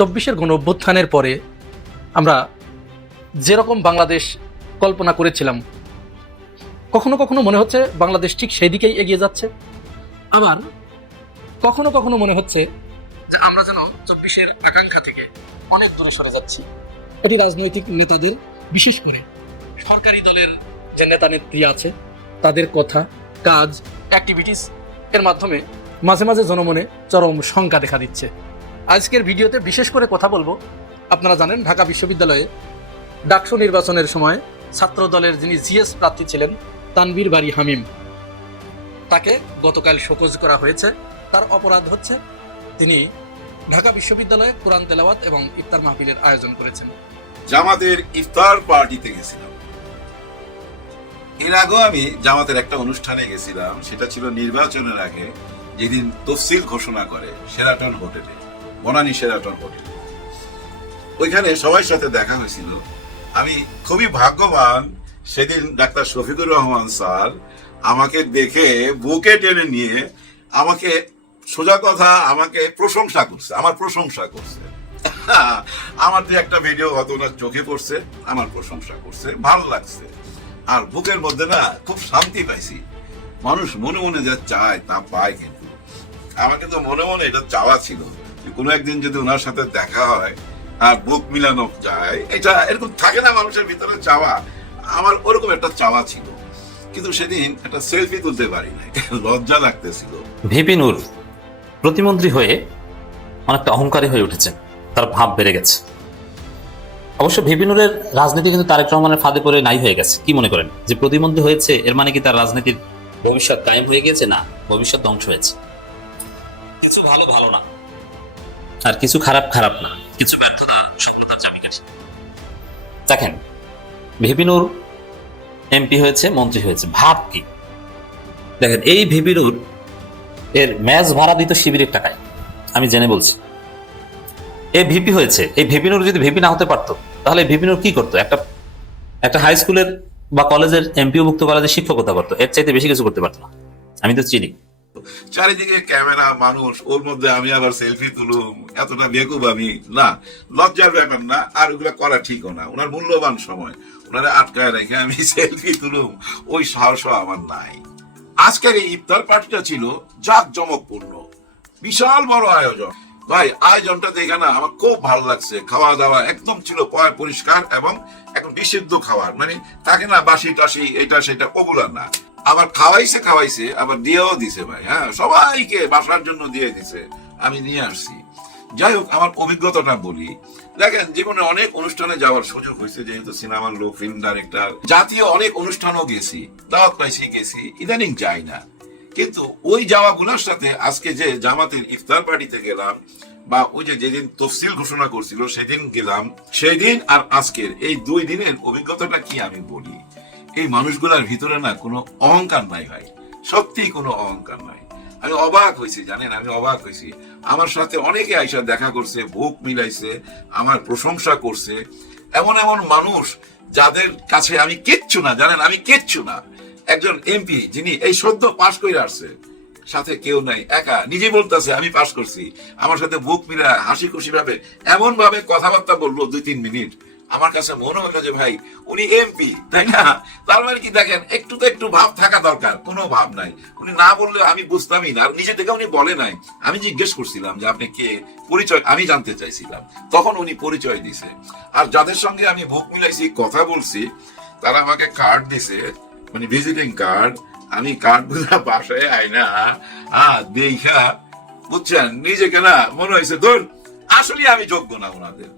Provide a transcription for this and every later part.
24-এর গণ অভ্যুত্থানের পরে আমরা যেরকম বাংলাদেশ কল্পনা করেছিলাম, কখনো কখনো মনে হচ্ছে বাংলাদেশ ঠিক সেই দিকেই এগিয়ে যাচ্ছে, আবার কখনো কখনো মনে হচ্ছে যে আমরা যেন 24-এর আকাঙ্ক্ষা থেকে অনেক দূরে সরে যাচ্ছি। এটি রাজনৈতিক নেতাদের, বিশেষ করে সরকারি দলের যে নেতা নেত্রী আছে, তাদের কথা, কাজ, অ্যাক্টিভিটিস এর মাধ্যমে মাঝে মাঝে জনমনে চরম শঙ্কা দেখা দিচ্ছে। আজকের ভিডিওতে বিশেষ করে কথা বলবো, আপনারা জানেন ঢাকা বিশ্ববিদ্যালয়ে ডাকসু নির্বাচনের সময় ছাত্র দলের যিনি জিএস প্রার্থী ছিলেন তানভীর বারী হামিম, তাকে গতকাল শোকজ করা হয়েছে। তার অপরাধ হচ্ছে তিনি ঢাকা বিশ্ববিদ্যালয়ে কোরআন তেলাওয়াত এবং ইফতার মাহফিলের আয়োজন করেছেন। জামাতের ইফতার পার্টিতে গেছিলাম। এর আগেও আমি জামাতের একটা অনুষ্ঠানে গেছিলাম, সেটা ছিল নির্বাচনের আগে, যেদিন তফসিল ঘোষণা করে শেরাটন হোটেলে, বনানী শেরাটন হোটেলে। ওইখানে সবার সাথে দেখা হয়েছিল। আমি খুবই ভাগ্যবান, সেদিন ডাক্তার শফিকুর রহমান স্যার আমাকে দেখে বুকে টেনে নিয়ে আমাকে, সোজা কথা, আমাকে প্রশংসা করছে, আমার প্রশংসা করছে। আমার যে একটা ভিডিও হয়তো ওনার চোখে পড়ছে, আমার প্রশংসা করছে, ভালো লাগছে। আর বুকের মধ্যে না খুব শান্তি পাইছি। মানুষ মনে মনে যা চায় তা পায়, কিন্তু আমাকে তো মনে মনে এটা চাওয়া ছিল যে কোনো একদিন যদি ওনার সাথে দেখা হয় আর বুক মিলানো যায়, এটা এরকম থাকে না মানুষের ভিতরে চাওয়া, আমার ওরকম একটা চাওয়া ছিল। কিন্তু সেদিন একটা সেলফি তুলতে পারি নাই, লজ্জা লাগতেছিল। ভিপি নূর প্রতিমন্ত্রী হয়ে অনেকটা অহংকারী হয়ে উঠেছেন, তার ভাব বেড়ে গেছে। অবশ্য ভিপি নূরের রাজনীতি কিন্তু তারেক রহমানের ফাঁদে পড়ে নাই হয়ে গেছে। কি মনে করেন যে প্রতিমন্ত্রী হয়েছে এর মানে কি তার রাজনীতির ভবিষ্যৎ কায়েম হয়ে গেছে? না, ভবিষ্যৎ ধ্বংস হয়েছে। কিছু ভালো ভালো না, আর কিছু খারাপ খারাপ না, কিছু ব্যর্থতা সফলতার চাবিকাঠি। দেখেন, ভিপি নূর এমপি হয়েছে, মন্ত্রী হয়েছে, ভাব কি? দেখেন, এই ভিপি নূর এর ম্যাচ ভাড়া দিত শিবিরের টাকায়, আমি জেনে বলছি। এই ভিপি হয়েছে, এই ভিপি নূর যদি ভিপি না হতে পারতো তাহলে ভিপি নূর কি করতো? একটা হাই স্কুলের বা কলেজের এমপিওভুক্ত কলেজের শিক্ষকতা করতো, এর চাইতে বেশি কিছু করতে পারতো না। আমি তো চিনি। চারিদিকে ক্যামেরা, মানুষ, ওর মধ্যে আমি আবার সেলফি তুলুম, এতটা বেকুব আমি না। লজ্জার ব্যাপার না, আর ওগুলো করা ঠিকও না। ওনার মূল্যবান সময় ওনারা আটকায় রেখে আমি সেলফি তুলুম, ওই সাহসও আমার নাই। আজকের এই ইফতার পার্টিটা ছিল জাঁকজমকপূর্ণ, বিশাল বড় আয়োজন। ভাই, আয়োজনটা দেখে না আমার খুব ভালো লাগছে। খাওয়া দাওয়া একদম ছিল পরিষ্কার এবং একদম বিশুদ্ধ খাবার, মানে থাকে না বাসি টাসি এটা সেটা, ওগুলা না। আবার খাওয়াইছে আবার দিয়েও দিছে ভাই। হ্যাঁ, সবাইকে বাসার জন্য দিয়ে দিছে, আমি নিয়ে আসছি। যাই হোক, আমার অভিজ্ঞতাটা বলি। দেখেন, জীবনে অনেক অনুষ্ঠানে যাওয়ার সুযোগ হয়েছে, যেহেতু সিনেমার লোক, ফিল্ম ডাইরেক্টর, জাতীয় অনেক অনুষ্ঠানও গেছি, দাওয়াত পাইছি, গেছি, ইদানিং যাই না। কিন্তু ওই যাওয়াগুলোর সাথে আজকে যে জামাতের ইফতার পার্টিতে গেলাম, বা ওই যে যেদিন তফসিল ঘোষণা করছিল সেদিন গেলাম, সেই দিন আর আজকের এই 2 দিনের অভিজ্ঞতাটা কি আমি বলি। এই মানুষগুলার ভিতরে না কোনো অহংকার নাই ভাই, সত্যি কোনো অহংকার নাই। আমি অবাক হয়েছি, জানেন, আমি অবাক হয়েছি। আমার সাথে অনেকে আইসা দেখা করছে, বুক মিলাইছে, আমার প্রশংসা করছে। এমন এমন মানুষ যাদের কাছে আমি কিচ্ছু না, জানেন, আমি কিচ্ছু না। একজন এমপি যিনি এই সদ্য পাশ করে আসছে, সাথে কেউ নাই, একা, নিজে বলতেছে আমি পাশ করছি, আমার সাথে বুক মিলা হাসি খুশি ভাবে এমন ভাবে কথাবার্তা বললো 2-3 মিনিট। আমার কাছে মনে হলো যে ভাই, উনি এমপি, তাই না? তার মানে কি, দেখেন, একটু তো একটু ভাব থাকা দরকার। কোনো ভাব নাই, উনি না বললে আমি বুঝতামই না। আর নিজে থেকে উনি বলে নাই, আমি জিজ্ঞেস করছিলাম যে আপনি কে, পরিচয় আমি জানতে চাইছিলাম, তখন উনি পরিচয় দিছে। আর যাদের সঙ্গে আমি বুক মিলাইছি, কথা বলছি, তারা আমাকে কার্ড দিছে, মানে ভিজিটিং কার্ড। আমি কার্ড গুলা বাসায় আইনা দেখা, বুঝছেন, নিজেকে না মনে হয়েছে ধর আসলে আমি যোগ্য না ওনাদের।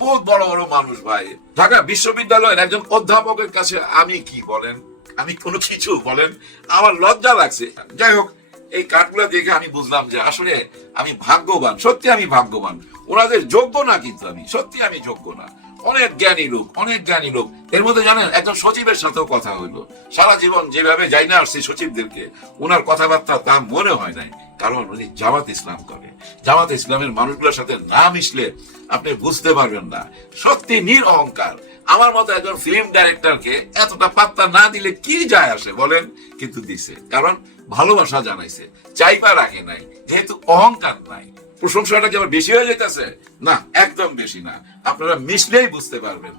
বহুত বড় বড় মানুষ ভাই, ঢাকা বিশ্ববিদ্যালয়ের একজন অধ্যাপকের কাছে আমি কি বলেন, আমি কোনো কিছু বলেন, আমার লজ্জা লাগছে। যাই হোক, এই কার্ডগুলো দেখে আমি বুঝলাম যে আসলে আমি ভাগ্যবান, সত্যি আমি ভাগ্যবান। ওনাদের যোগ্য না, কিন্তু আমি সত্যি আমি যোগ্য না। অনেক জ্ঞানী লোক, অনেক জ্ঞানী লোক। এর মধ্যে জানেন, একজন সচিবের সাথেও কথা হইলো। সারা জীবন যেভাবে যাই না আসছি সচিবদেরকে, ওনার কথাবার্তা তা মনে হয় নাই, কারণ উনি জামাত ইসলাম করে। জামাত ইসলামের মানুষগুলোর সাথে না মিশলে আপনি বুঝতে পারবেন না। সত্যি নিরহংকার। আমার মতো একজন ফিল্ম ডাইরেক্টরকে এতটা পাত্তা না দিলে কি যায় আসে বলেন? কিন্তু দিছে, কারণ ভালোবাসা জানাইছে, চাইবা রাখে নাই, যেহেতু অহংকার নাই। প্রশংসাটা কি আবার বেশি হয়ে যেতেছে? না, একদম বেশি না। আপনারা মিশলেই বুঝতে পারবেন।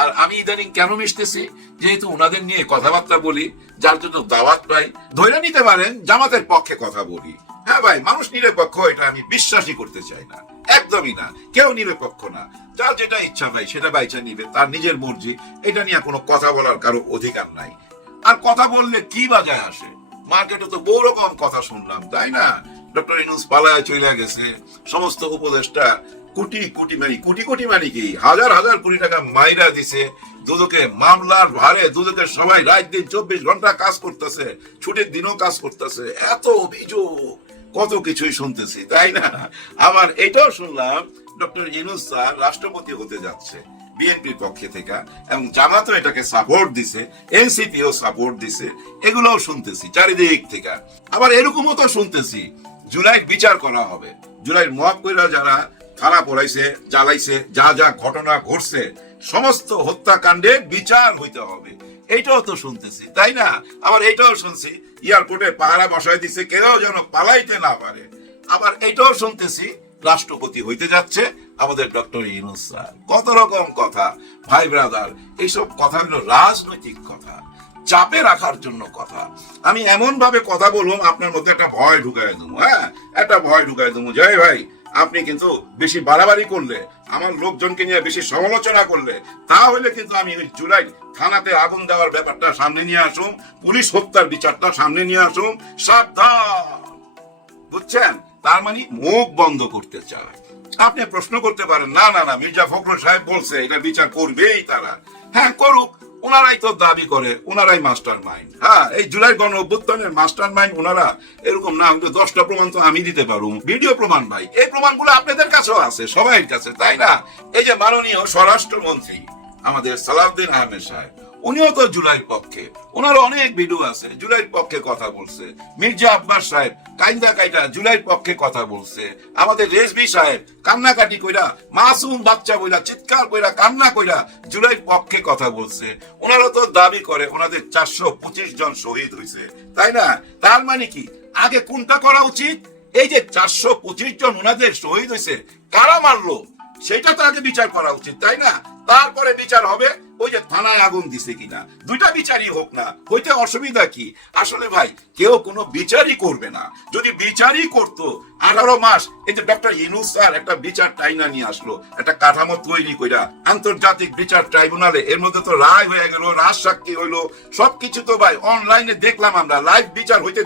আর আমি ইদানিং কেন মিশতেছি? যেহেতু ওনাদের নিয়ে কথাবার্তা বলি, যার জন্য দাওয়াত পাই। ধরে নিতে পারেন জামাতের পক্ষে কথা বলি। হ্যাঁ ভাই, মানুষ নিরপেক্ষ এটা আমি বিশ্বাসই করতে চাই না, একদমই না। কেউ নিরপেক্ষ না। যার যেটা ইচ্ছা ভাই সেটা বাইচা নিবে, তার নিজের মর্জি। এটা নিয়ে কোনো কথা বলার কারো অধিকার নাই। আর কথা বললে কি বাজায় আসে? মার্কেটে তো বহু রকম কথা শুনলাম, তাই না? ডক্টর ইউনূস পালায় চলে গেছে, সমস্ত উপদেষ্টা কোটি কোটি মানে কি হাজার হাজার কোটি টাকা মাইরা দিছে, দুদকে মামলার ভারে দুদকের সবাই রাত দিন 24 ঘন্টা কাজ করতেছে, ছুটির দিনও কাজ করতেছে। এত অভিযোগ, কত কিছুই শুনতেছি, তাই না? আবার এটাও শুনলাম ডক্টর ইউনূস স্যার রাষ্ট্রপতি হতে যাচ্ছে বিএনপির পক্ষে থেকে, এবং জামাতও এটাকে সাপোর্ট দিছে, এনসিপিও সাপোর্ট দিছে। এগুলোও শুনতেছি চারিদিক থেকে। আবার এরকমও তো শুনতেছি জুলাই বিচার করা হবে। জুলাইয়ের মব কইরা যারা থানা পড়াইছে, জ্বালাইছে, যা যা ঘটনা ঘটছে, সমস্ত হত্যাকাণ্ডের বিচার হইতে হবে। এইটাও তো শুনতেছি, তাই না? আবার এইটাও শুনছি এয়ারপোর্টে পাহারা বসায় দিছে, কেউ যেন পালাইতে না পারে। আবার এইটাও শুনতেছি রাষ্ট্রপতি হইতে যাচ্ছে আমাদের ডক্টর ইউনূস স্যার। কত রকম কথা ভাই ব্রাদার। এইসব কথাগুলো রাজনৈতিক কথা, চাপে রাখার জন্য কথা। আমি এমন ভাবে কথা বলবো আপনার মধ্যে একটা ভয় ঢুকাই দেবো। হ্যাঁ, একটা ভয় ঢুকাই দেবো, জয় ভাই আপনি কিন্তু বেশি বাড়াবাড়ি করলে, আমার লোকজনকে নিয়ে বেশি সমালোচনা করলে, তাহলে কিন্তু আমি ওই জুলাই থানাতে আগুন দেওয়ার ব্যাপারটা সামনে নিয়ে আসুম, পুলিশ হত্যার বিচারটা সামনে নিয়ে আসুম। সাবধান, বুঝছেন? তার মানে মুখ বন্ধ করতে চায়। আপনি প্রশ্ন করতে পারেন, না না না, মির্জা ফখরুল সাহেব বলছে এটা বিচার করবেই তারা। হ্যাঁ, করুক। ওনারাই তো দাবি করে ওনারাই মাস্টার মাইন্ড। হ্যাঁ, এই জুলাই গণ অভ্যুত্থানের মাস্টার মাইন্ড ওনারা। এরকম না হলে 10টা প্রমাণ তো আমি দিতে পারবো, ভিডিও প্রমাণ ভাই। এই প্রমাণগুলো আপনাদের কাছেও আছে, সবাই কাছে, তাই না? এই যে মাননীয় স্বরাষ্ট্রমন্ত্রী আমাদের সালাউদ্দিন আহমেদ সাহেব, উনিও তো জুলাই পক্ষে, ওনার অনেক ভিডিও আছে, জুলাই পক্ষে কথা বলছে। মির্জা আব্বাস সাহেব কাইন্দা কাইটা জুলাই পক্ষে কথা বলছে। আমাদের রেজভি সাহেব কান্নাকাটি কইরা, মাসুম বাচ্চা বইলা চিৎকার কইরা, কান্না কইরা জুলাই পক্ষে কথা বলছে। ওনারা তো দাবি করে ওনাদের 425 জন শহীদ হয়েছে, তাই না? তার মানে কি আগে কোনটা করা উচিত? এই যে 425 জন ওনাদের শহীদ হয়েছে, কারা মারলো সেটা তো আগে বিচার করা উচিত, তাই না? তারপরে বিচার হবে ওই যে থানায় আগুন দিছে কিনা। দুইটা বিচারই হোক না, হইতে অসুবিধা কি? আসলে ভাই কেউ কোনো বিচারই করবে না। যদি বিচারই করতো 18 মাস, এই যে ডক্টর ইউনূস স্যার একটা বিচার টাইনা নিয়ে আসলো, একটা কাঠামো তৈরি কইরা আন্তর্জাতিক বিচার ট্রাইব্যুনালে, এর মধ্যে তো রায় হয়ে গেল, রাজ সাক্ষী হইলো, সবকিছু তো ভাই অনলাইনে দেখলাম আমরা, লাইভ বিচার হইতে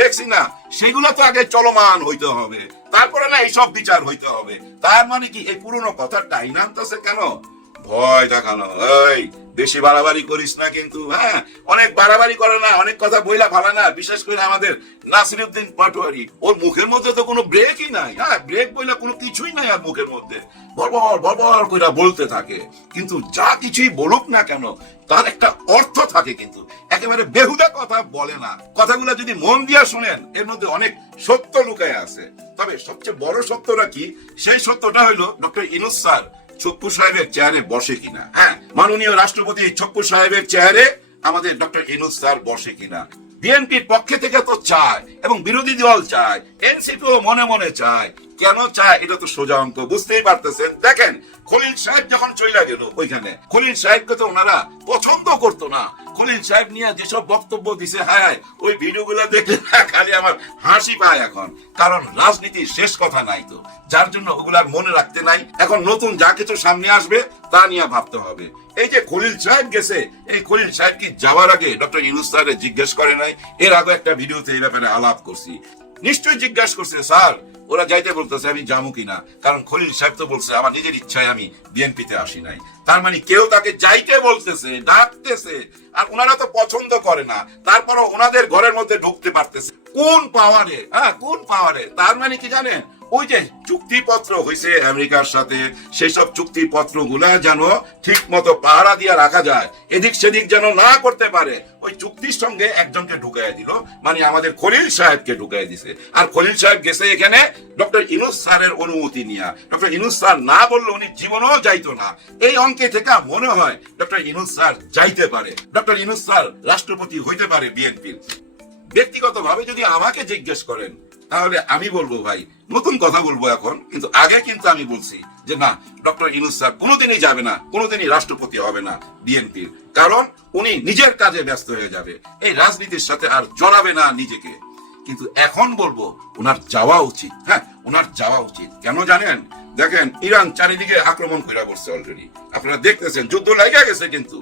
দেখছি না? সেগুলো তো আগে চলমান হইতে হবে, তারপরে না এইসব বিচার হইতে হবে। তার মানে কি এই পুরনো কথা টাইনা আনতেছে কেন? ভয় দেখানো। এই বেশি বাড়াবাড়ি করিস না কিন্তু। হ্যাঁ, অনেক বাড়াবাড়ি করে না, অনেক কথা বইলা ভালো না। বিশেষ করে আমাদের নাসিরউদ্দিন পাটোয়ারি, ওর মুখের মধ্যে তো কোনো ব্রেকই নাই। হ্যাঁ, ব্রেক বইলা কোনো কিছুই নাই আর মুখের মধ্যে, বরবর কইরা বলতে থাকে। কিন্তু যা কিছুই বলুক না কেন তার একটা অর্থ থাকে, কিন্তু একেবারে বেহুদা কথা বলে না। কথাগুলো যদি মন দিয়া শুনেন এর মধ্যে অনেক সত্য লুকায় আছে। তবে সবচেয়ে বড় সত্যটা কি? সেই সত্যটা হইলো ডক্টর ইউনূস স্যার ছপ্পু সাহেবের চেয়ারে বসে কিনা। হ্যাঁ, মাননীয় রাষ্ট্রপতি ছপ্পু সাহেবের চেয়ারে আমাদের ডক্টর ইউনূস স্যার বসে কিনা। বিএনপির পক্ষে থেকে তো চায়, এবং বিরোধী দল চায়, এনসিপিও মনে মনে চায়। কেন চায় এটা তো সোজা অঙ্ক, বুঝতেই পারতেছেন। দেখেন খলিল সাহেব যখন চইলা গেল ওইখানে, খলিল সাহেবকে তো ওনারা পছন্দ করতো না। খলিল সাহেব নিয়ে যেসব বক্তব্য দিছে, হ্যাঁ, ওই ভিডিওগুলো দেখলে খালি আমার হাসি পায় এখন। কারণ রাজনীতির শেষ কথা নাই তো, যার জন্য ওগুলার মনে রাখতে নাই। এখন নতুন যা কিছু সামনে আসবে তা নিয়ে ভাবতে হবে। এই যে খলিল সাহেব গেছে, এই খলিল সাহেব কি যাওয়ার আগে ডক্টর ইউনূস স্যার জিজ্ঞেস করে নাই? এর আগে একটা ভিডিওতে এই ব্যাপারে আলাপ করছি, নিশ্চয়ই জিজ্ঞাসা করছে, স্যার ওরা যাইতে বলতেছে আমি যাবো কিনা? কারণ খলিল সাহেব তো বলছে আমার নিজের ইচ্ছায় আমি বিএনপিতে আসি নাই। তার মানে কেউ তাকে যাইতে বলতেছে, ডাকতেছে, আর ওনারা তো পছন্দ করে না, তারপরও ওনাদের ঘরের মধ্যে ঢুকতে পারতেছে। কোন পাওয়ারে? হ্যাঁ, কোন পাওয়ারে? তার মানে কি জানেন, ওই যে চুক্তিপত্র হয়েছে আমেরিকার সাথে, সেই সব চুক্তিপত্র গুলা যেন ঠিক মতো পাহারা দিয়ে রাখা যায়, এদিক সেদিক যেন না করতে পারে। ওই চুক্তির সঙ্গে একজনকে ঢুকাই দিল, মানে আমাদের খলিল সাহেবকে ঢুকাই দিছে। আর খলিল সাহেব গেছে এখানে ডক্টর ইউনূস স্যারের অনুমতি নিয়ে। ডক্টর ইউনূস স্যার না বললে উনি জীবনেও যাইতো না। এই অঙ্কে থেকে মনে হয় ডক্টর ইউনূস স্যার যাইতে পারে, ডক্টর ইউনূস স্যার রাষ্ট্রপতি হইতে পারে বিএনপির। ব্যক্তিগতভাবে যদি আমাকে জিজ্ঞেস করেন, তাহলে আমি বলবো ভাই, নতুন কথা বলবো এখন, কিন্তু আগে কিন্তু আমি বলছি যে না, ডক্টর ইউনূস স্যার কোনোদিনই যাবে না, কোনোদিনই রাষ্ট্রপতি হবে না বিএনপির, কারণ উনি নিজের কাজে ব্যস্ত হয়ে যাবে, এই রাজনীতির সাথে আর জড়াবে না নিজেকে। কিন্তু এখন বলবো ওনার যাওয়া উচিত। হ্যাঁ, ওনার যাওয়া উচিত। কেন জানেন? দেখেন, ইরান চারিদিকে আক্রমণ করে বসছে অলরেডি, আপনারা দেখতেছেন, যুদ্ধ লেগে গেছে, কিন্তু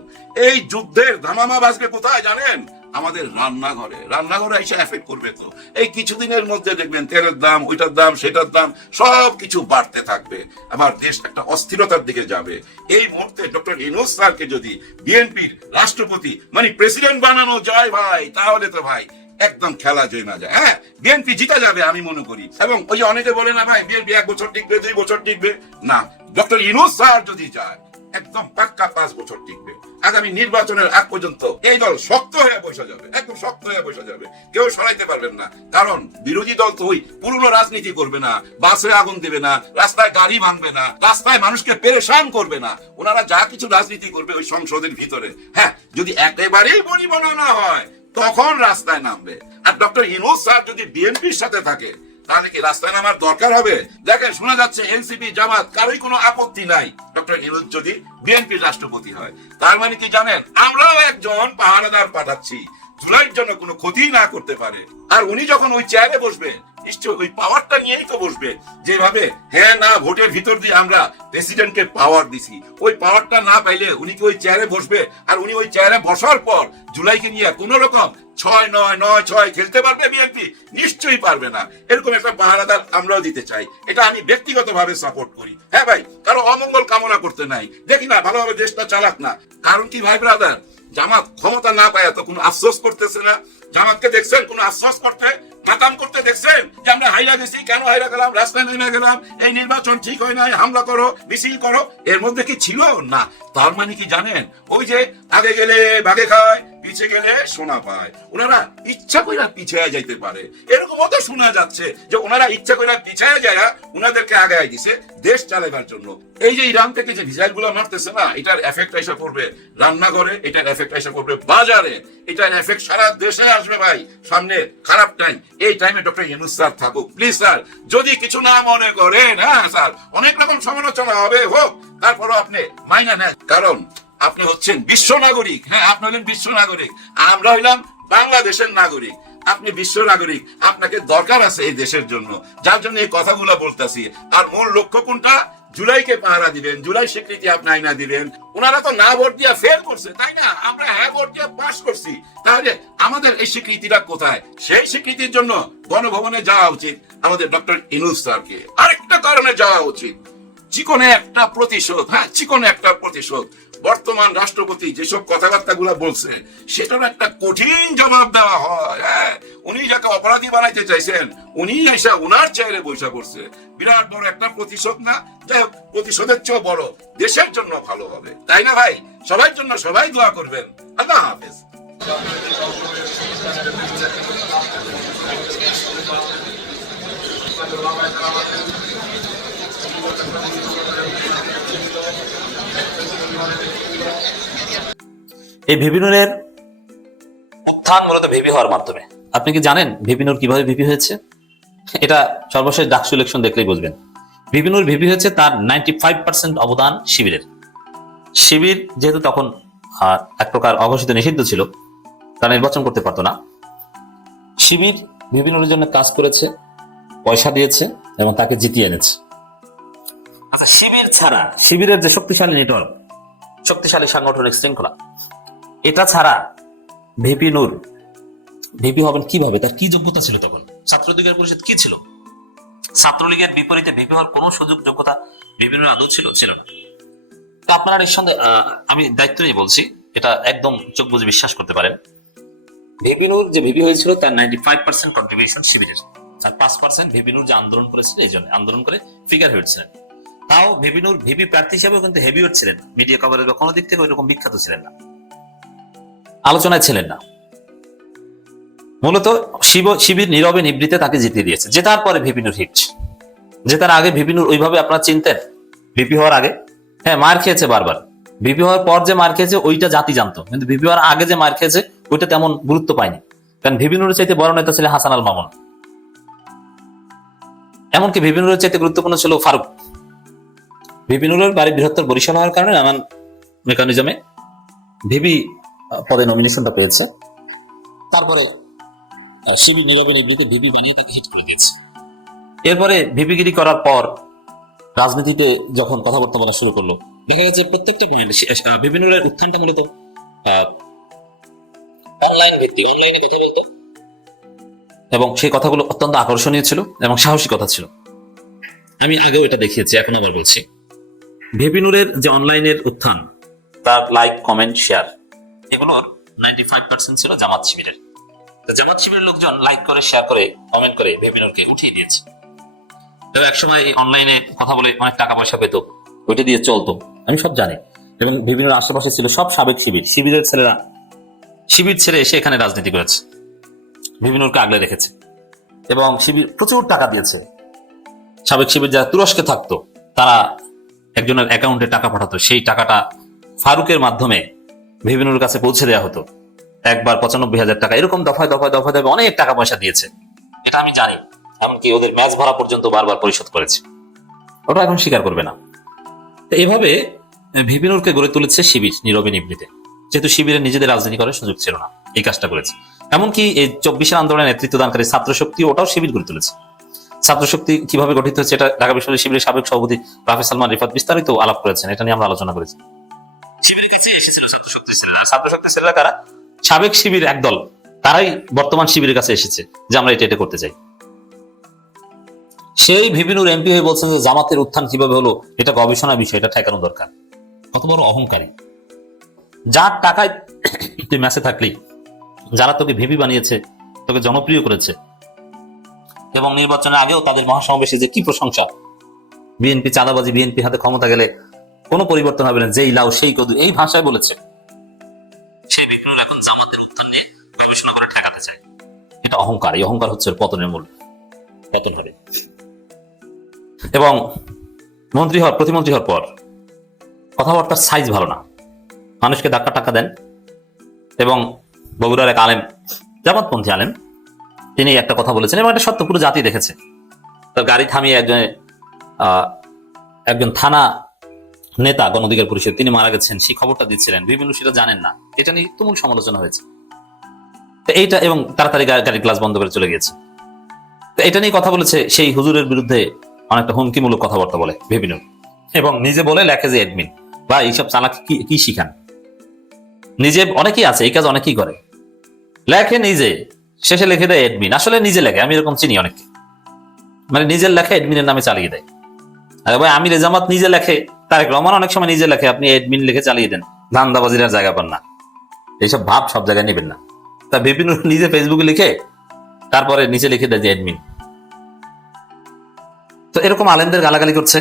এই যুদ্ধের ধামামা বাজবে কোথায় জানেন? আমাদের রান্নাঘরে। রান্নাঘরে এসে এফেক্ট করবে। তো এই কিছুদিনের মধ্যে দেখবেন তেলের দাম, ওইটার দাম, সেটার দাম, সব কিছু বাড়তে থাকবে, আবার দেশ একটা অস্থিরতার দিকে যাবে। এই মুহূর্তে ডক্টর ইউনূস স্যারকে যদি বিএনপির রাষ্ট্রপতি মানে প্রেসিডেন্ট বানানো যায় ভাই, তাহলে তো ভাই একদম খেলা জমা যায়। হ্যাঁ, বিএনপি জিতে যাবে আমি মনে করি। এবং ওই যে অনেকে বলে না ভাই বিএনপি 1 বছর টিকবে, 2 বছর টিকবে, না, ডক্টর ইউনূস স্যার যদি যায় একদম পাক্কা 5 বছর টিকবে। আগামী নির্বাচনের আগ পর্যন্ত এই দল শক্ত হয়ে বসে যাবে, একদম শক্ত হয়ে বসে যাবে, কেউ সরাইতে পারবেন না। কারণ বিরোধী দল তো ওই পুরনো রাজনীতি করবে না, বাসে আগুন দিবে না, রাস্তায় গাড়ি ভাঙবে না, রাস্তায় মানুষকে পেরেশান করবে না। ওনারা যা কিছু রাজনীতি করবে ওই সংসদের ভিতরে। হ্যাঁ, যদি একেবারেই বনিবনা না হয় তখন রাস্তায় নামবে। আর ডক্টর ইউনূস স্যার যদি বিএনপির সাথে থাকে তাহলে কি রাস্তায় নামার দরকার হবে? দেখেন, শোনা যাচ্ছে এনসিপি, জামাত, কারোই কোনো আপত্তি নাই ডক্টর ইউনূস যদি বিএনপির রাষ্ট্রপতি হয়। তার মানে কি জানেন? আমরাও একজন পাহারাদার পাঠাচ্ছি, জুলাইয়ের জন্য কোনো ক্ষতি না করতে পারে। আর উনি যখন ওই চেয়ারে বসবে, নিশ্চয় ওই পাওয়ারটা নিয়েই তো বসবে, যেভাবে হ্যাঁ না ভোটের ভিতর দিয়ে আমরা প্রেসিডেন্টকে পাওয়ার দিছি, ওই পাওয়ারটা না পাইলে উনি কি ওই চেয়ারে বসবে? আর উনি ওই চেয়ারে বসার পর জুলাইকে নিয়ে কোন রকম 6-9-9-6 খেলতে পারবে বিএনপি? নিশ্চয়ই পারবে না। এরকম একটা পাহারাদার আমরাও দিতে চাই, এটা আমি ব্যক্তিগতভাবে সাপোর্ট করি। হ্যাঁ ভাই, কারো অমঙ্গল কামনা করতে নাই, দেখি না ভালোভাবে দেশটা চালাক না। কারণ কি ভাই ব্রাদার, জামাত ক্ষমতা না পায় তো কোনো আফসোস করতেছে না? জামাতকে দেখছেন কোনো আফসোস করতে, মাতাম করতে দেখছেন যে আমরা হাইরা গেছি, কেন হাইরা গেলাম, রাস্তায় নেমে গেলাম, এই নির্বাচন ঠিক হয় নাই, হামলা করো, মিছিল করো, এর মধ্যে কি ছিল? না। তার মানে কি জানেন? ওই যে আগে গেলে বাগে খায়, পিছে গেলে সোনা পায়। ওনারা ইচ্ছা করে পিছিয়ে যাইতে পারে, এরকম তো শোনা যাচ্ছে যে ওনারা ইচ্ছা করে পিছিয়ে যায়, ওনাদেরকে আগায় দিছে দেশ চালাবার জন্য। এই যে ইরান থেকে যে মিসাইল গুলো মারতেছে না, এটার এফেক্ট এসে পড়বে রান্নাঘরে, এটার এফেক্ট এসে পড়বে বাজারে, এটার এফেক্ট সারা দেশে আসবে ভাই। সামনে খারাপ টাইম, এই টাইমে ডক্টর ইউনূস স্যার থাকুক প্লিজ স্যার। যদি কিছু না মনে করেন, হ্যাঁ স্যার, অনেক রকম সমালোচনা হবে, হোক, তারপরও আপনি মাইনা নেন, কারণ আপনি হচ্ছেন বিশ্ব নাগরিক। হ্যাঁ, আপনি হলেন বিশ্ব নাগরিক, আর আমরা হইলাম বাংলাদেশের নাগরিক। আপনি বিশ্ব নাগরিক, আপনাকে দরকার আছে এই দেশের জন্য, যার জন্য এই কথাগুলো বলতেছি। আর মূল লক্ষ্য কোনটা? জুলাইকে পাহারা দিবেন, জুলাই স্বীকৃতি আপনি আইনা দিবেন। ওনারা তো না ভোট দিয়ে ফেল করছে, তাই না? আমরা হ্যাঁ ভোট দিয়ে পাস করছি, তাহলে আমাদের এই স্বীকৃতিটা কোথায়? সেই স্বীকৃতির জন্য গণভবনে যাওয়া উচিত আমাদের ডক্টর ইউনূস স্যারকে। আরেকটা কারণে যাওয়া উচিত, চিকনে একটা প্রতিশোধ। হ্যাঁ, চিকনে একটা প্রতিশোধ। বর্তমান রাষ্ট্রপতি যেসব কথাবার্তা গুলা বলছে, সেটার একটা কঠিন জবাব দেওয়া হয়। হ্যাঁ, উনি যাকে অপরাধী বানাইতে চাইছেন, উনি এসে উনার চেয়ারে বসে পড়ছে। বিরাট বড় একটা প্রতিশোধ না? যাই হোক, প্রতিশোধের চেয়েও বড় দেশের জন্য ভালো হবে, তাই না ভাই? সবার জন্য সবাই দোয়া করবেন। আল্লাহ হাফেজ। এই ভিপি নুরের উত্থান মূলত ভিপি হওয়ার মাধ্যমে। আপনি কি জানেন ভিপি নুর কিভাবে ভিপি হয়েছে? এটা সর্বশেষ ডাকসু ইলেকশন দেখলেই বুঝবেন। ভিপি নুর ভিপি হয়েছে তার 95% অবদান শিবিরের। শিবির যেহেতু তখন এক প্রকার অঘোষিত নিষিদ্ধ ছিল, তারা নির্বাচন করতে পারতো না, শিবির ভিপি নুরের জন্য কাজ করেছে, পয়সা দিয়েছে এবং তাকে জিতিয়ে এনেছে। শিবির ছাড়া, শিবিরের যে শক্তিশালী নেটওয়ার্ক, শক্তিশালী সাংগঠনিক শৃঙ্খলা, এটা ছাড়া ভিপি নূর ভিপি হবেন কিভাবে? তার কি যোগ্যতা ছিল তখন? ছাত্র অধিকার পরিষদ কি ছিল? ছাত্রলীগের বিপরীতে ভিপি হওয়ার কোনো সুযোগ যোগ্যতা ভিপি নূর আদৌ ছিল না। তো আপনারা এর সঙ্গে আমি দায়িত্ব নিয়ে বলছি, এটা একদম চোখ বুঝে বিশ্বাস করতে পারেন। ভিপি নূর যে ভিপি হয়েছিল তার 95% কন্ট্রিবিউশন শিবিরের, আর 5% ভিপি নূর যে আন্দোলন করেছিল, এই জন্য আন্দোলন করে ফিগার হয়েছিলেন। তাও ভিপি নূর ভিপি প্রার্থী হিসেবেও কিন্তু হেভিওয়েট ছিলেন, মিডিয়া কভারেজ বা কোনো দিক থেকে ওইরকম বিখ্যাত ছিলেন না, আলোচনায় ছিলেন না। মূলত শিবির নীরবে নিবৃত্তে তাকে জিতিয়ে দিয়েছে। জেতার পরে ভিপি নূর হিট, জেতার আগে ভিপি নূর ওইভাবে আপনারা চিনতেন? ভিপি হওয়ার আগে হ্যাঁ মার খেয়েছে বারবার, ভিপি হওয়ার পর যে মার খেয়েছে ওইটা জাতি জানতো, কিন্তু ভিপি হওয়ার আগে যে মার খেয়েছে ওইটা তেমন গুরুত্ব পায়নি। কারণ ভিপি নূরের চাইতে বড় নেতা ছিলেন হাসান আল মামুন। এমনকি ভিপিনুরের চাইতে গুরুত্বপূর্ণ ছিল ফারুক। ভিপিনুরের বাড়ি বৃহত্তর বরিশাল হওয়ার কারণে নানান মেকানিজমে ভিপি পদে নমিনেশনটা পেয়েছে। তারপরে শিবির নীরবে নিবৃতে ভিপি বানিয়ে তাকে হিট করে দিয়েছে। এরপরে ভিপিগিরি করার পর রাজনীতিতে যখন কথাবার্তা বলা শুরু করলো, দেখা গেছে প্রত্যেকটা পয়েন্ট ভিপিনুরের উত্থানটা মূলত অনলাইন ভিত্তিক, অনলাইনে কথা বলতো এবং সেই কথাগুলো অত্যন্ত আকর্ষণীয় ছিল এবং সাহসী কথা ছিল। আমি আগেও এটা দেখিয়েছি, এখন আবার বলছি, ভিপিনুরের যে অনলাইনের উত্থান, তার লাইক, কমেন্ট, শেয়ার এগুলোর 95% ছিল জামাত শিবিরের। তো জামাত শিবিরের লোকজন লাইক করে, শেয়ার করে, কমেন্ট করে ভিপিনুরকে উঠিয়ে দিয়েছে। তো একসময় অনলাইনে কথা বলে অনেক টাকা পয়সা পেত, ওইটা দিয়ে চলতো, আমি সব জানি। এবং ভিপিনুর আশেপাশে ছিল সব সাবেক শিবিরের ছেলেরা, শিবির ছেড়ে এসে এখানে রাজনীতি করেছে, ভিপিনুরকে আগলে রেখেছে এবং শিবির প্রচুর টাকা দিয়েছে। সাবেক শিবির যারা তুরস্কে থাকতো তারা একজনের অ্যাকাউন্টে টাকা পাঠাতো, সেই টাকাটা ফারুকের মাধ্যমে ভিপিনুর কাছে পৌঁছে দেওয়া হতো। একবার 95,000 টাকা, এরকম দফায় দফায় দফায় দফায় অনেক টাকা পয়সা দিয়েছে, এটা আমি জানি। এমনকি ওদের ম্যাচ ভাড়া পর্যন্ত বারবার পরিশোধ করেছে, ওটা এখন স্বীকার করবে না। তো এভাবে ভিপিনুরকে গড়ে তুলেছে শিবির নীরবে নিবৃতে, যেহেতু শিবিরের নিজেদের রাজনীতি করার সুযোগ ছিল না, এই কাজটা করেছে। এমনকি এই 24 আন্দোলনের নেতৃত্ব দানকারী ছাত্র শক্তি, ওটাও শিবির গড়ে তুলেছে। ছাত্র শক্তি কিভাবে গঠিত হচ্ছে এটা ঢাকা বিশ্ববিদ্যালয় শিবিরের সাবেক সভাপতি রাফি সালমান রিফাত বিস্তারিত আলাপ করেছেন, এটা নিয়ে আমরা আলোচনা করেছি। শিবিরের কাছে এসেছিল ছাত্র শক্তি ছেলেরা, ছাত্র শক্তি ছেলেরা কারা? সাবেক শিবির একদল, তারাই বর্তমান শিবিরের কাছে এসেছে যে আমরা এটা করতে চাই। সেই ভিপিনুর এমপি হয়ে বলছেন যে জামাতের উত্থান কিভাবে হলো এটা গবেষণার বিষয়, এটা ঠেকানো দরকার। কত বড় অহংকারী! যার টাকায় তুই ম্যাচে থাকলি, যারা তোকে ভিপি বানিয়েছে, তোকে জনপ্রিয় করেছে এবং নির্বাচনের আগেও তাদের মহাসমাবেশে যে কি প্রশংসা, বিএনপি চাঁদাবাজি, বিএনপি হাতে ক্ষমতা গেলে কোনো পরিবর্তন হবে না, যেই লাউ সেই কদু, এই ভাষায় বলেছে। সেই ভিপিনুর এখন জামাতের উত্থান নিয়ে গবেষণা করে ঠেকাতে চায়। এটা অহংকার, এই অহংকার হচ্ছে পতনের মূল, পতন হবে। এবং প্রতিমন্ত্রী হওয়ার পর কথাবার্তার সাইজ ভালো না, মানুষকে ধাক্কা টাক্কা দেন। এবং বগুড়ার এক আলেম, জামাতপন্থী আলেম, তিনি একটা কথা বলেছেন এবং একটা সত্য পুরো জাতি দেখেছে। তার গাড়ি থামিয়ে একজন থানা নেতা গণঅধিকার পরিষদ, তিনি মারা গেছেন, সেই খবরটা দিচ্ছিলেন, বিভিন্ন সেটা জানেন না, এটা নিয়ে তুমুল সমালোচনা হয়েছে। তো এইটা, এবং তাড়াতাড়ি গাড়ির গ্লাস বন্ধ করে চলে গিয়েছে। তো এটা নিয়ে কথা বলেছে, সেই হুজুরের বিরুদ্ধে অনেকটা হুমকিমূলক কথাবার্তা বলে ভিপিনুর, এবং নিজে বলে লেখে যে অ্যাডমিন বা এইসব চালাকি কি শিখান। নিজে অনেকেই আছে, এই কাজ অনেকেই করে, লেখে নিজে, শেষে লিখে দেয় অ্যাডমিন, আসলে নিজে লেখে। আমি এরকম চিনি অনেককে, মানে নিজের লেখা অ্যাডমিনের নামে চালিয়ে দেয়। আরে ভাই, আমির জামাত নিজে লেখে, তারেক রহমান অনেক সময় নিজে লেখে, আপনি অ্যাডমিন লিখে চালিয়ে দেন, ধান্দাবাজির আর জায়গা পান না। এইসব ভাব সব জায়গায় নেবেন না। তা ভিপিনুর নিজে ফেসবুকে লিখে তারপরে নিচে লিখে দেয় যে অ্যাডমিন। তো এরকম আলেমদের গালাগালি করছে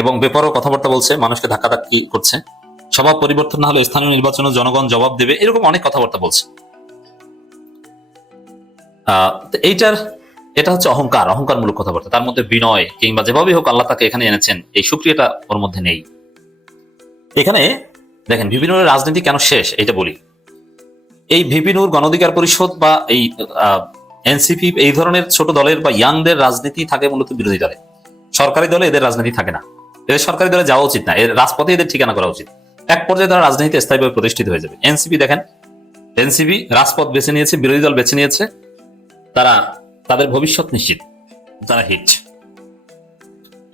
এবং বেপরোয়া কথাবার্তা বলছে, মানুষকে ধাক্কাধাক্কি করছে, স্বভাব পরিবর্তন না হলে স্থানীয় নির্বাচনে জনগণ জবাব দেবে, এরকম অনেক কথাবার্তা বলছে। এটা হচ্ছে অহংকারমূলক কথাবার্তা, তার মধ্যে বিনয় কিংবা যেভাবেই হোক আল্লাহ তাকে এখানে এনেছেন, এই সুক্রিয়াটা ওর মধ্যে নেই। এখানে দেখেন ভিপিনুরের রাজনীতি কেন শেষ, এটা বলি। এই ভিপিনুর, গণঅধিকার পরিষদ বা এই এনসিপি, এই ধরনের ছোট দলের বা ইয়াংদের রাজনীতি থাকে মূলত বিরোধী দলে। সরকারি দলে এদের রাজনীতি থাকে না, এদের সরকারি দলে যাওয়া উচিত না, এর রাজপথে এদের ঠিকানা করা উচিত। এক পর্যায়ে তারা রাজনীতিতে স্থায়ীভাবে প্রতিষ্ঠিত হয়ে যাবে। এনসিপি দেখেন, এনসিপি রাজপথ বেছে নিয়েছে, বিরোধী দল বেছে নিয়েছে, তারা তাদের ভবিষ্যৎ নিশ্চিত, তারা হিট।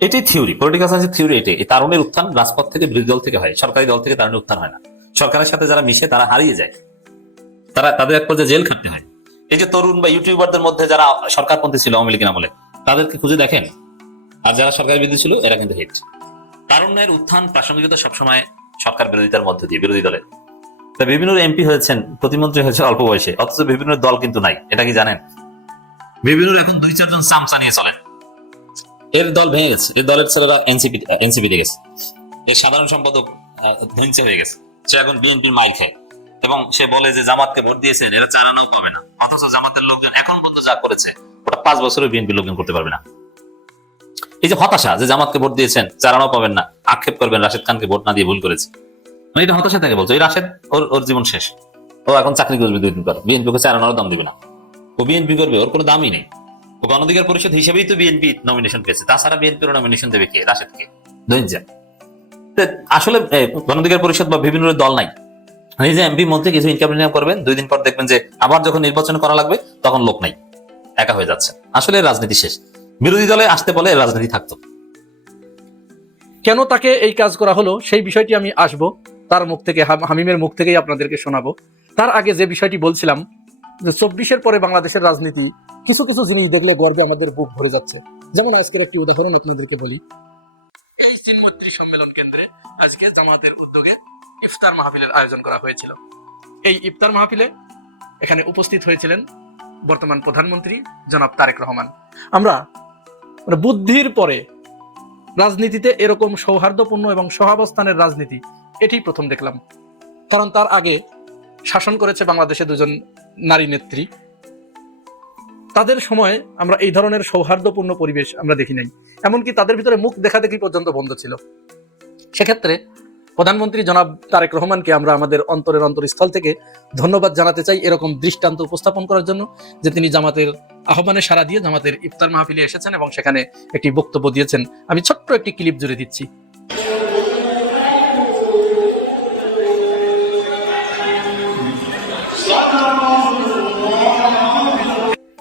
এটাই থিওরি, পলিটিক্যাল সায়েন্সের থিওরি এটাই। এই তারুণের উত্থান রাজপথ থেকে, বিরোধী দল থেকে হয়, সরকারি দল থেকে তারুণের উত্থান হয় না। সরকারের সাথে যারা মিশে তারা হারিয়ে যায়, তাদের এক পর্যায়ে জেল খাটতে হয়। এই যে তরুণ বা ইউটিউবারদের মধ্যে যারা সরকারপন্থী ছিল আওয়ামী লীগের আমলে, তাদেরকে খুঁজে দেখেন, আর যারা সরকার বিরোধী ছিল এরা কিন্তু হিট। তারুণের উত্থান, প্রাসঙ্গিকতা সবসময় সরকার বিরোধিতার মধ্যে দিয়ে, বিরোধী দলের। তা ভিপিনুর এমপি হয়েছেন, প্রতিমন্ত্রী হয়েছে অল্প বয়সে, অথচ ভিপিনুর দল কিন্তু নাই, এটা কি জানেন? ভিপিনুর এখন 2-4 জন চামচা নিয়ে চলেন, এর দল ভেঙে গেছে, এর দলের ছেলেরা এনসিপি গেছে, এর সাধারণ সম্পাদক ধ্বংস হয়ে গেছে, সে এখন বিএনপির মাইর খায় এবং সে বলে যে জামাতকে ভোট দিয়েছেন, এরা 4 আনাও পাবে না। অথচ জামাতের লোকজন এখন পর্যন্ত যা করেছে ওটা 5 বছরের বিএনপির লোকজন করতে পারবে না। এই যে হতাশা, যে জামাতকে ভোট দিয়েছেন 4 আনাও পাবেন না, আক্ষেপ করবেন রাশেদ খানকে ভোট না দিয়ে ভুল করেছে, মানে এটা হতাশা থেকে বলছো। এই রাশেদ ওর জীবন শেষ, ও এখন চাকরি করবে 2 দিন পর, বিএনপিকে 4 আনারও দাম দিবে না, ও বিএনপি করবে, ওর কোনো দামই নেই। গণ অধিকার পরিষদ হিসেবেই তো বিএনপি নমিনেশন পেয়েছে, তাছাড়া বিএনপির নমিনেশন দেবে কে? রাশেদকে ধৈর্য। আসলে গণ অধিকার পরিষদ বা বিভিন্ন দল নাই, নিজে এমপি মন্ত্রী কিছু ইনকাম করবেন, 2 দিন পর দেখবেন যে আবার যখন নির্বাচন করা লাগবে তখন লোক নাই, একা হয়ে যাচ্ছে। আসলে রাজনীতি শেষ, বিরোধী দলে আসতে বলে রাজনীতি থাকতো। কেন তাকে এই কাজ করা হলো সেই বিষয়টি আমি আসব, তার মুখ থেকে, হামিমের মুখ থেকেই আপনাদেরকে শোনাবো। তার আগে যে বিষয়টি বলছিলাম যে 24-এর পরে বাংলাদেশের রাজনীতি কিছু কিছু জিনিস দেখলে গর্বে আমাদের বুক ভরে যাচ্ছে। যেমন আজকের একটি উদাহরণ আপনাদেরকে বলি। এই চিনমৈত্রী সম্মেলন কেন্দ্রে আজকে জামাতের উদ্যোগে ইফতার মাহফিলের আয়োজন করা হয়েছিল। এই ইফতার মাহফিলে এখানে উপস্থিত হয়েছিলেন বর্তমান প্রধানমন্ত্রী জনাব তারেক রহমান। আমরা বুদ্ধির পরে রাজনীতিতে এরকম সৌহার্দ্যপূর্ণ এবং সহাবস্থানের রাজনীতি এটি প্রথম দেখলাম। কারণ তার আগে শাসন করেছে বাংলাদেশে 2 নারী নেত্রী, তাদের সময় আমরা এই ধরনের সৌহার্দ্যপূর্ণ পরিবেশ আমরা দেখি নাই। এমনকি তাদের ভিতরে মুখ দেখাদেখি পর্যন্ত বন্ধ ছিল। সেক্ষেত্রে প্রধানমন্ত্রী জনাব তারেক রহমানকে আমরা আমাদের অন্তরস্থল থেকে ধন্যবাদ জানাতে চাই এরকম দৃষ্টান্ত উপস্থাপন করার জন্য, যে তিনি জামাতের আহ্বানে সাড়া দিয়ে জামাতের ইফতার মাহফিলে এসেছেন এবং সেখানে একটি বক্তব্য দিয়েছেন। আমি ছোট্ট একটি ক্লিপ জুড়ে দিচ্ছি।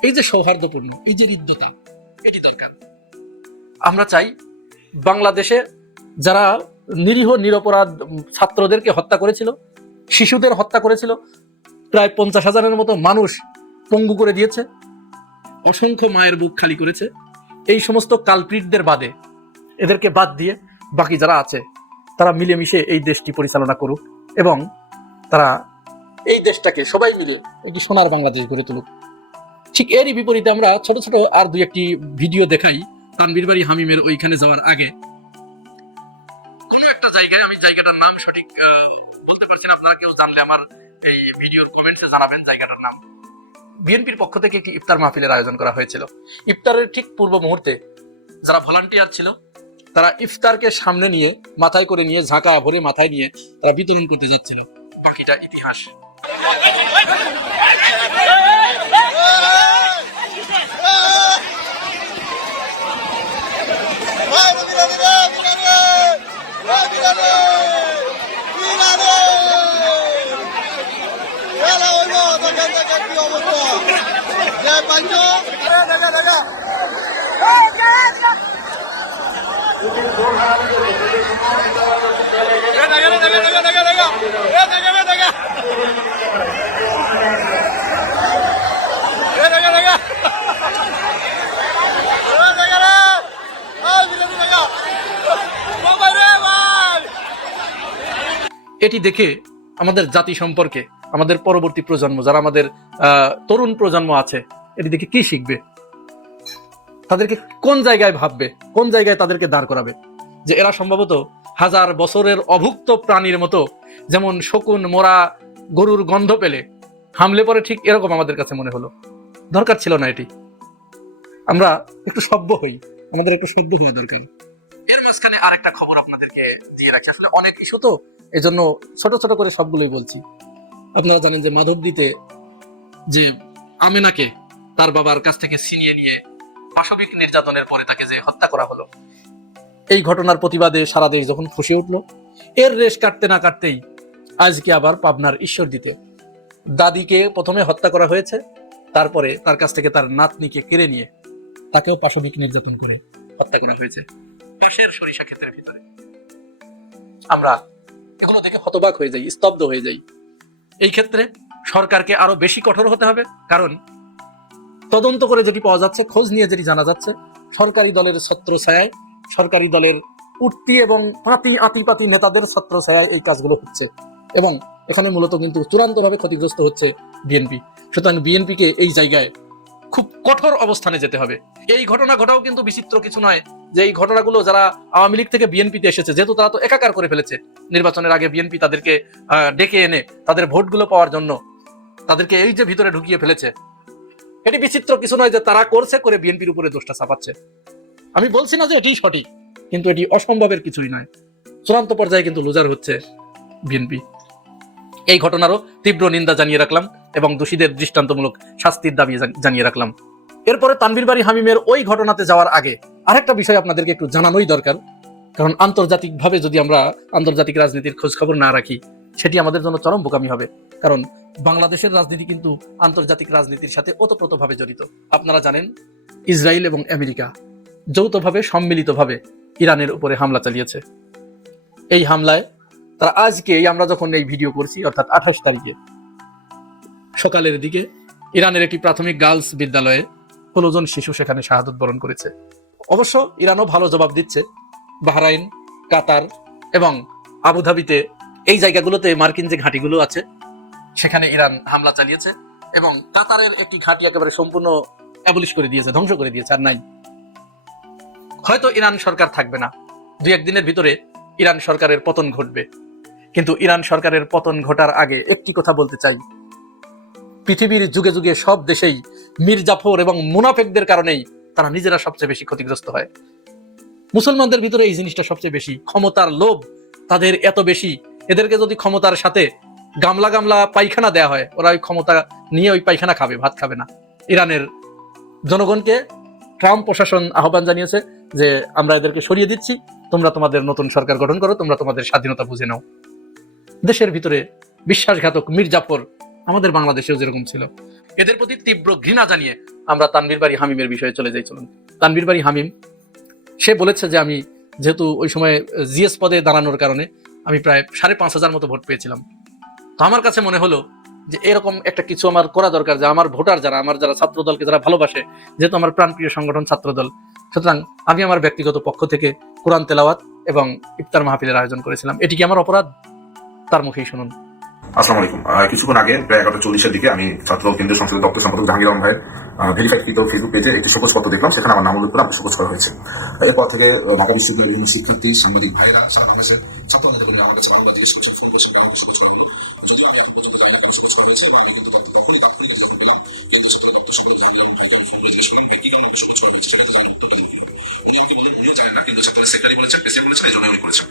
এই যে সৌহার্দ্যপূর্ণ, এই যে হৃদ্যতা, এটি দরকার। আমরা চাই বাংলাদেশে যারা নিরীহ নিরপরাধ ছাত্রদেরকে হত্যা করেছিল, শিশুদের হত্যা করেছিল, প্রায় 50,000-এর মতো মানুষ পঙ্গু করে দিয়েছে, অসংখ্য মায়ের বুক খালি করেছে, এই সমস্ত কালপ্রিটদের বাদে, এদেরকে বাদ দিয়ে বাকি যারা আছে তারা মিলেমিশে এই দেশটি পরিচালনা করুক এবং তারা এই দেশটাকে সবাই মিলে একটি সোনার বাংলাদেশ গড়ে তুলুক। ঠিক এরই বিপরীতে আমরা ছোট ছোট আর 2-1টি ভিডিও দেখাই তানভীর বাড়ি হামিমের ওইখানে যাওয়ার আগে কোনো একটা জায়গায়, আমি জায়গাটার নাম সঠিক বলতে পারছি না, আপনারা কেউ জানলে আমার এই ভিডিওর কমেন্টসে জানাবেন জায়গাটার নাম। বিএনপির পক্ষ থেকে একটি ইফতার মাহফিলের আয়োজন করা হয়েছিল। ইফতারের ঠিক পূর্ব মুহূর্তে যারা ভলান্টিয়ার ছিল তারা ইফতারকে সামনে নিয়ে, মাথায় করে নিয়ে, ঝাঁকা ভরে মাথায় নিয়ে তারা বিতরণ করতে যাচ্ছিল। বাকিটা ইতিহাস। এটি দেখে আমাদের জাতি সম্পর্কে আমাদের পরবর্তী প্রজন্ম, যারা আমাদের তরুণ প্রজন্ম আছে, এটি দেখে কি শিখবে? তাদেরকে কোন জায়গায় ভাববে, কোন জায়গায় তাদেরকে দাঁড় করাবে? যে এরা সম্ভবত 1000 বছরের অভুক্ত প্রাণীর মতো, যেমন শকুন মোরা গরুর গন্ধ পেলে হামলে পরে, ঠিক এরকম আমাদের কাছে মনে হলো। দরকার ছিল না এটি। আমরা একটু সভ্য হই, আমাদের একটু সভ্য হওয়া দরকার। এর মাঝখানে আরেকটা খবর আপনাদেরকে দিয়ে রাখি। আসলে অনেক ইস্যু তো, এজন্য ছোট ছোট করে সবগুলোই বলছি। আপনারা জানেন যে মাধবদীতে যে আমেনাকে তার বাবার কাছ থেকে ছিনিয়ে নিয়ে পাশবিক নির্যাতনের পরে তাকে যে হত্যা করা হলো, এই ঘটনার প্রতিবাদে সারা দেশ যখন ফুঁসে উঠলো, এর রেশ কাটতে না কাটতেই আজকে আবার পাবনার ঈশ্বরদীতে দাদিকে প্রথমে হত্যা করা হয়েছে, তারপরে তার কাছ থেকে তার নাতনিকে কেড়ে নিয়ে তাকেও পাশবিক নির্যাতন করে হত্যা করা হয়েছে পাশের সরিষা ক্ষেতের ভিতরে। আমরা এগুলো দেখে হতবাক হয়ে যাই, স্তব্ধ হয়ে যাই। এই ক্ষেত্রে সরকারকে আরো বেশি কঠোর হতে হবে, কারণ তদন্ত করে যেটি পাওয়া যাচ্ছে, খোঁজ নিয়ে যেটি জানা যাচ্ছে, সরকারি দলের ছত্রছায়ায়, সরকারি দলের উঠতি এবং আতিপাতি নেতাদের ছত্রছায়ায় এই কাজগুলো হচ্ছে এবং এখানে মূলত কিন্তু চূড়ান্তভাবে ক্ষতিগ্রস্ত হচ্ছে বিএনপি। সুতরাং বিএনপিকে এই জায়গায় খুব কঠোর অবস্থানে যেতে হবে। এই ঘটনা ঘটাও কিন্তু বিচিত্র কিছু নয় যে এই ঘটনাগুলো যারা আওয়ামী লীগ থেকে বিএনপিতে এসেছে, যেহেতু তারা তো একাকার করে ফেলেছে নির্বাচনের আগে, বিএনপি তাদেরকে ডেকে এনে তাদের ভোটগুলো পাওয়ার জন্য তাদেরকে এই যে ভিতরে ঢুকিয়ে ফেলেছে, এটি বিচিত্র কিছু নয় যে তারা করছে, করে বিএনপির উপরে দোষটা চাপাচ্ছে। আমি বলছি না যে এটি সঠিক, কিন্তু এটি অসম্ভবের কিছুই নয়। চূড়ান্ত পর্যায়ে কিন্তু লুজার হচ্ছে বিএনপি। এই ঘটনারও তীব্র নিন্দা জানিয়ে রাখলাম এবং দোষীদের দৃষ্টান্তমূলক শাস্তির দাবি জানিয়ে রাখলাম। এরপরে তানভীর বাড়ি হামিমের ওই ঘটনাতে যাওয়ার আগে আরেকটা বিষয় আপনাদেরকে একটু জানানোই দরকার, কারণ আন্তর্জাতিকভাবে যদি আমরা আন্তর্জাতিক রাজনীতির খোঁজ খবর না রাখি সেটি আমাদের জন্য চরম বোকামি হবে। কারণ বাংলাদেশের রাজনীতি কিন্তু আন্তর্জাতিক রাজনীতির সাথে ওতপ্রোতভাবে জড়িত। আপনারা জানেন ইসরায়েল এবং আমেরিকা যৌথভাবে সম্মিলিতভাবে ইরানের উপরে হামলা চালিয়েছে। এই হামলায় তারা আজকে আমরা যখন এই ভিডিও করছি অর্থাৎ 28 তারিখে সকালের দিকে ইরানের একটি প্রাথমিক গার্লস বিদ্যালয়ে 16 জন শিশু সেখানে শাহাদত বরণ করেছে। অবশ্য ইরানও ভালো জবাব দিচ্ছে। বাহরাইন, কাতার এবং আবুধাবিতে এই জায়গাগুলোতে মার্কিন যে ঘাঁটিগুলো আছে সেখানে ইরান হামলা চালিয়েছে এবং কাতারের একটি ঘাঁটি একেবারে সম্পূর্ণ অ্যাবলিশ করে দিয়েছে, ধ্বংস করে দিয়েছে, আর নাই। হয়তো ইরান সরকার থাকবে না, 2-1 দিনের ভিতরে ইরান সরকারের পতন ঘটবে। কিন্তু ইরান সরকারের পতন ঘটার আগে একটি কথা বলতে চাই, পৃথিবীর যুগে যুগে সব দেশেই মির্জাফর এবং মুনাফেকদের কারণেই তারা নিজেরা সবচেয়ে বেশি ক্ষতিগ্রস্ত হয়। মুসলমানদের ভিতরে এই জিনিসটা সবচেয়ে বেশি, ক্ষমতার লোভ তাদের এত বেশি, এদেরকে যদি ক্ষমতার সাথে গামলা গামলা পায়খানা দেয়া হয় ওরা ওই ক্ষমতা নিয়ে ওই পায়খানা খাবে, ভাত খাবে না। ইরানের জনগণকে ট্রাম্প প্রশাসন আহ্বান জানিয়েছে যে আমরা এদেরকে সরিয়ে দিচ্ছি, তোমরা তোমাদের নতুন সরকার গঠন করো, তোমরা তোমাদের স্বাধীনতা বুঝে নাও। দেশের ভিতরে বিশ্বাসঘাতক মির্জাফর আমাদের বাংলাদেশেও যেরকম ছিল, এদের প্রতি তীব্র ঘৃণা জানিয়ে আমরা তানভীর বাড়ি হামিমের বিষয়ে চলে যাই। চলুন। তানভীর বাড়ি হামিম সে বলেছে যে আমি যেহেতু ওই সময় জিএস পদে দাঁড়ানোর কারণে আমি প্রায় 5,500 মতো ভোট পেয়েছিলাম, তো আমার কাছে মনে হলো যে এরকম একটা কিছু আমার করা দরকার, যে আমার ভোটার যারা, আমার যারা ছাত্র দলকে যারা ভালোবাসে, যেহেতু আমার প্রাণপ্রিয় সংগঠন ছাত্র দল, সুতরাং আমি আমার ব্যক্তিগত পক্ষ থেকে কোরআন তেলাওয়াত এবং ইফতার মাহফিলের আয়োজন করেছিলাম। এটি কি আমার অপরাধ? তার মুখেই শুনুন। আসসালামু আলাইকুম। কিছুক্ষণ আগে প্রায় 11:40-এর দিকে আমি ছাত্রদল কেন্দ্রীয় সংসদের দপ্তর সম্পাদক জাহাঙ্গীর আলম ভাইয়ের ভেরিফাইড কৃত ফেসবুক পেজে একটি শোকজপত্র দেখলাম, সেখানে আমার নাম উল্লেখ করে আমাকে শোকজ করা হয়েছে। এরপর থেকে ঢাকা বিশ্ববিদ্যালয়ের বিভিন্ন শিক্ষার্থী, সাংবাদিক ভাইয়েরা, সারা বাংলাদেশের ছাত্র নেতাকর্মীরা আমার কাছে বারবার জিজ্ঞেস করছেন, ফোন করছেন, কেন আমাকে শোকজ করা হলো। যদি আমি এখন পর্যন্ত জানি কেন শোকজ করা হয়েছে, এবং আমি কিন্তু তখনই তাৎক্ষণিক দেখতে পেলাম কিন্তু ছাত্র দপ্তর সম্পাদক জাহাঙ্গীর আলম ভাইকে আমি ফোন করে জিজ্ঞেস করলাম কি কারণে শোকজ করা হয়েছে, সেটা জানার উত্তরটা দিল। উনি আমাকে বললেন উনিও জানেন না, কিন্তু ছাত্রের সেক্রেটারি বলেছেন, প্রেসিডেন্ট বলেছেন, এই জন্য উনি করেছেন।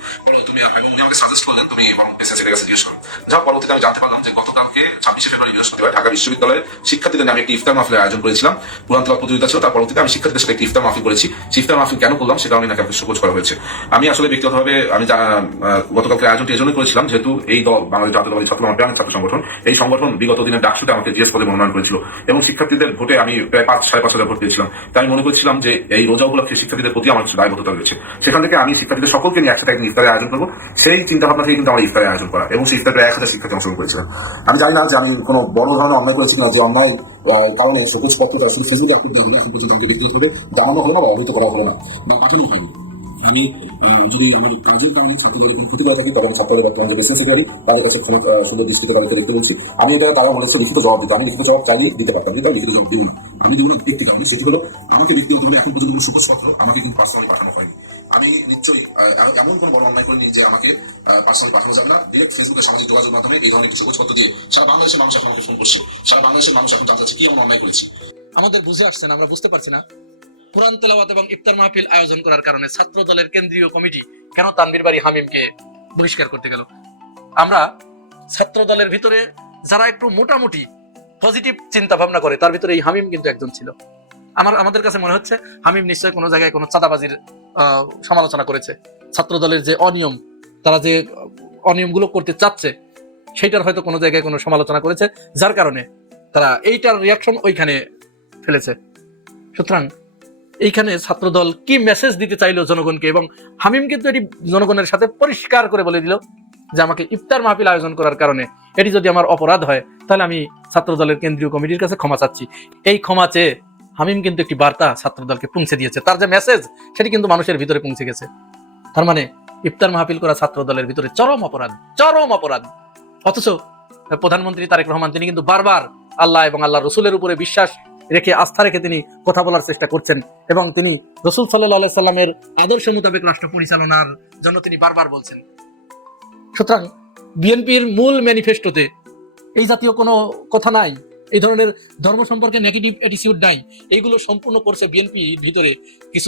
তুমি এবং উনি আমাকে সাজেস্ট করলেন তুমি বরং প্রেসিডেন্টের কাছে জিজ্ঞেস করুন। যা পরবর্তীতে আমি জানতে পারলাম যে গতকালকে 26শে ফেব্রুয়ারি বৃহস্পতিবার ঢাকা বিশ্ববিদ্যালয়ের শিক্ষার্থীদের আমি একটি ইফতার মাহফিলের আয়োজন করেছিলাম। কোরআন তেলাওয়াত প্রতিযোগিতা ছিল, তার পরবর্তীতে আমি শিক্ষার্থীদের সাথে একটি ইফতার মাহফিল করেছি। ইফতার মাহফিল কেন করলাম সে কারণে নাকি আমাকে শোকজ করা হয়েছে। আমি আসলে ব্যক্তিগতভাবে আমি গতকালকে আয়োজনটি এই জন্যই করেছিলাম, যেহেতু এই দল বাংলাদেশ জাতীয়তাবাদী ছাত্র ছাত্র সংগঠন, এই সংগঠন বিগত দিনের ডাকসুতে আমাকে জিএস পদে মনোনয়ন করেছিল এবং শিক্ষার্থীদের ভোটে আমি প্রায় 5,500 ভোট পেয়েছিলাম। তাই আমি মনে করছিলাম যে এই রোজা উপলক্ষে শিক্ষার্থীদের প্রতি আমার কিছু দায়বদ্ধতা রয়েছে। সেখান থেকে আমি শিক্ষার্থীদের সকলকে নিয়ে একসাথে একদিন ইফতারের আয়োজন করবো, সেই চিন্তা ভাবনা থেকে কিন্তু আমার ইফতারের আয়োজন করা, এবং সেই ইফতারে 1,000 শিক্ষার্থী অংশগ্রহণ করেছিলাম। আমি জানি না যে আমি কোনো বড় ধরনের অন্যায় করেছি না, যে অন্যায় কারণে শোকজ পত্রটা শুধু ফেসবুকে আপলোড দেওয়া হলো, এখন পর্যন্ত আমাকে ব্যক্তিগতভাবে জানানো হলো না বা অবহিত করা হলো না বা পাঠানো হয়নি। আমি যদি আমার কাজের কারণে ছাত্রদল কোনো ক্ষতি করে থাকি, তবে আমি ছাত্রদের বর্তমানে যে প্রেসিডেন্ট সেক্রেটারি তাদের কাছে সুন্দর দৃষ্টিতে তাদেরকে দেখতে বলছি। আমি এটা তারা বলেছে লিখিত জবাব দিতে, আমি লিখিত জবাব চাইলেই দিতে পারতাম, কিন্তু আমি লিখিত জবাব দিব না। আমি দিব না একটি কারণে, সেটি হলো আমাকে ব্যক্তিগতভাবে এখন পর্যন্ত কোনো শোকজ পত্র আমাকে কিন্তু পার্সোনালি পাঠানো হয়নি। আমি নিশ্চয়ই এমন কোনো বড় অন্যায় করিনি যে আমাকে পার্সোনালি পাঠানো যাবে না। ডিরেক্ট ফেসবুকে সামাজিক যোগাযোগের মাধ্যমে এই ধরনের কিছু শোকজপত্র দিয়ে সারা বাংলাদেশের মানুষ এখন আমাকে ফোন করছে, সারা বাংলাদেশের মানুষ এখন জানতে চাচ্ছে কি এমন অন্যায় করেছি। আমাদের বুঝে আসছে না, আমরা বুঝতে পারছি না কোরআন তেলাওয়াত এবং ইফতার মাহফিল আয়োজন করার কারণে ছাত্র দলের কেন্দ্রীয় কমিটি কেন তানভীর বাড়ি হামিমকে বহিষ্কার করতে গেল। আমরা ছাত্র দলের ভিতরে যারা একটু মোটামুটি পজিটিভ চিন্তা ভাবনা করে তার ভিতরে এই হামিম কিন্তু একজন ছিল। আমাদের কাছে মনে হচ্ছে হামিম নিশ্চয়ই কোনো জায়গায় কোনো চাঁদাবাজির সমালোচনা করেছে। ছাত্র দলের যে অনিয়ম, তারা যে অনিয়মগুলো করতে চাচ্ছে সেইটার হয়তো কোনো জায়গায় কোনো সমালোচনা করেছে, যার কারণে তারা এইটার রিয়াকশন ওইখানে ফেলেছে। সুতরাং এইখানে ছাত্রদল কি মেসেজ দিতে চাইলো জনগণকে, এবং হামিম কিন্তু এটি জনগণের সাথে পরিষ্কার করে বলে দিল যে আমাকে ইফতার মাহফিল আয়োজন করার কারণে এটি যদি আমার অপরাধ হয় তাহলে আমি ছাত্রদলের কেন্দ্রীয় কমিটির কাছে ক্ষমা চাচ্ছি। এই ক্ষমা চেয়ে হামিম কিন্তু একটি বার্তা ছাত্রদলকে পৌঁছে দিয়েছে, তার যে মেসেজ সেটি কিন্তু মানুষের ভিতরে পৌঁছে গেছে। তার মানে ইফতার মাহফিল করা ছাত্রদলের ভিতরে চরম অপরাধ, চরম অপরাধ। অথচ প্রধানমন্ত্রী তারেক রহমান তিনি কিন্তু বারবার আল্লাহ এবং আল্লাহ রসুলের উপরে বিশ্বাস রেখে, আস্থা রেখে তিনি কথা বলার চেষ্টা করছেন, এবং তিনি রসুল সাল্লাল্লাহু আলাইহি সাল্লামের আদর্শ মোতাবেক রাষ্ট্র পরিচালনার জন্য তিনি বারবার বলছেন। সুতরাং বিএনপির মূল ম্যানিফেস্টোতে এই জাতীয় কোনো কথা নাই, এই ধরনের ধর্ম সম্পর্কে নেগেটিভ অ্যাটিটিউড নাই। এইগুলো সম্পূর্ণ করছে বিএনপি ভিতরে কিছু